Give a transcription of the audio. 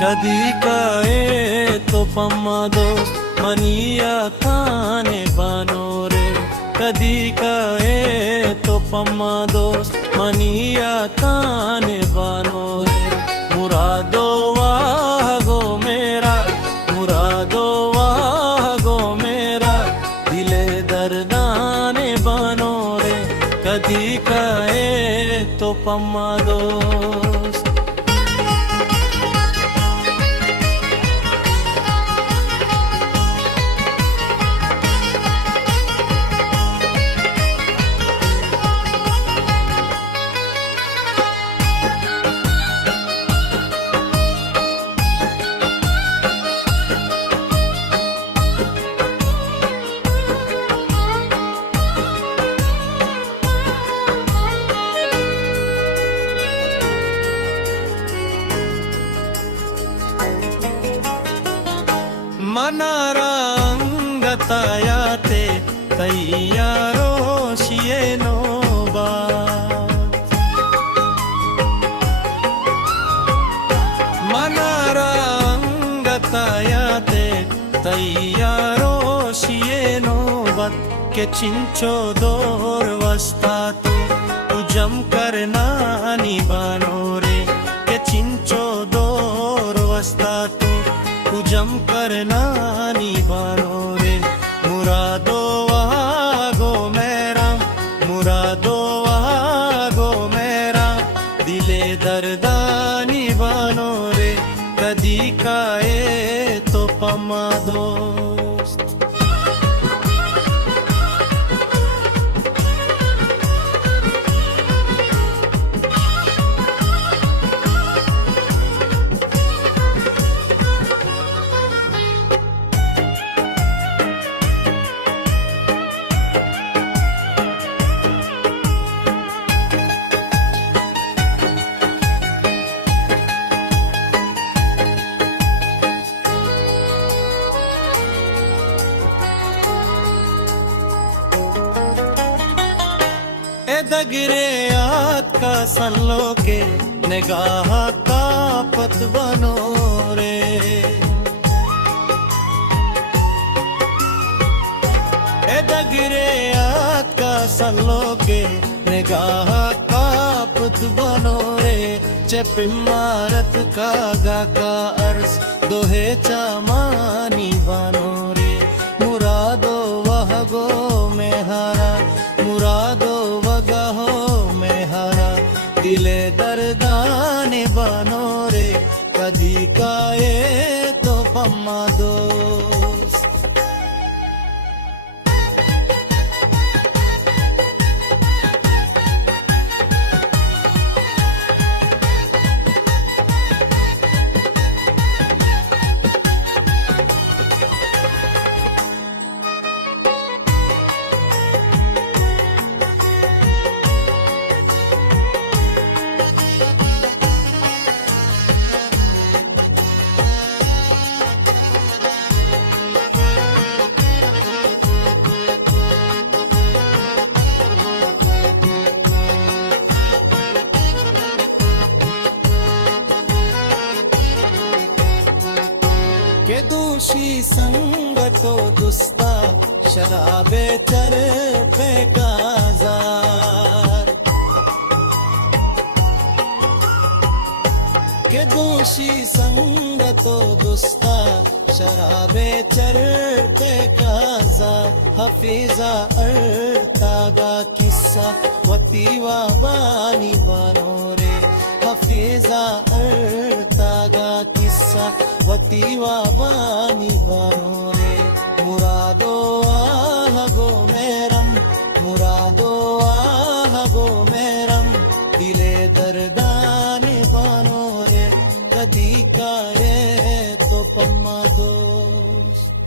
कदी काए तो पम्मा दोस्त मनिया ताने बानोरे कदी काए तो पम्मा दोस्त मनिया ताने बानोरे मुरादो वागो मेरा मुरादो वागो मेरा दिले दर्दाने बानोरे कदी काए तो पम्मा दोस्त मनारांगतायाते तैयारो शिएनो बात मनारांगतायाते तैयारो शिएनो बात के चिंचो दोर वस्तातु तुजम करना निबानो रे के चिंचो दोर वस्तातु तुजम करना निबानो रे मुरादो वागो मेरा मुरादो वागो मेरा दिले दर्दा निबानो रे कदी काए तो पम्मा दोस्त दगरे याद का सल्लो के निगाह का पत बनो रे दगरे याद का सल्लो के निगाह का पत बनो रे चप इमारत का गा का अर्स दोहे चामानी बनो रे मुरादो वह गो में हारा मुरादो वगहो में हारा दिले दर्दाने बनो रे कदी काए तो पम्मा दोस्त के दूषी संगतो दुस्ता शराबे चर पे काजार के दूषी संगतो दुस्ता शराबे चर पे काजार हफीजा अर्तागा किस्सा वतीवा बानी बनो रे हफीजा अर्तागा किस्सा वतीवा बानी बनो रे मुरादो आहगो मेरम मुरादो आहगो मेरम दिले दर्दाने बनो रे कदी काए तो पम्मा दोस्त